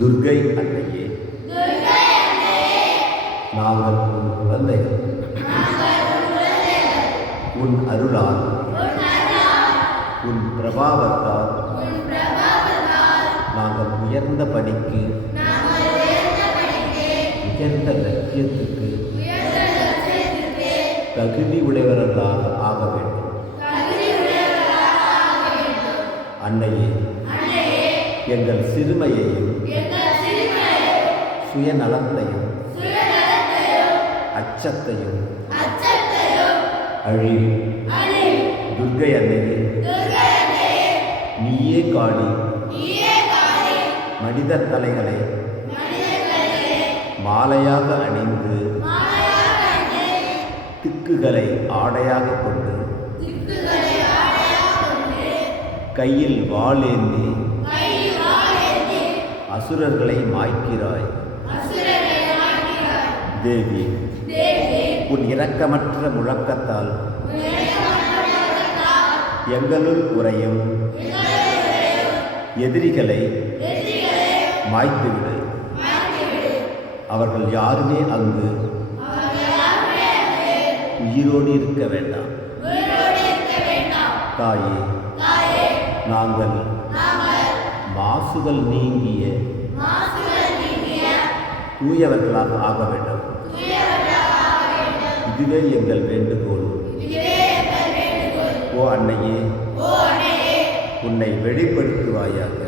துர்கை துர்கை அன்னையே. நாங்கள் உன் குழந்தைகள். உன் அருளால். உன் பிரபாவத்தால். நாங்கள் உயர்ந்த பணிக்கு. உயர்ந்த லட்சியத்துக்கு. தகுதி உடையவர்களாக ஆக வேண்டும். அன்னையே. எங்கள் சிறுமையையும் சுயநலத்தையும் அச்சத்தையும் அழி துர்கை அன்னையே நீயே காடி மனித தலைகளை மாலையாக அணிந்து திக்குகளை ஆடையாக கொண்டு கையில் வாளேந்தி அசுரர்களை மாய்க்கிறாய். தேவி உன் இரக்கமற்ற முழக்கத்தால் எங்களுள் உறையும் எதிரிகளை மாய்த்துவிடு. அவர்கள் யாருமே அங்கு உயிரோடு இருக்க வேண்டாம். தாயே நாங்கள் மாசுகள் நீங்கிய தூயவர்களாக ஆக வேண்டும். இதுவே எங்கள் வேண்டுகோள். ஓ அன்னையே உன்னை வெளிப்படுத்துவாயாக.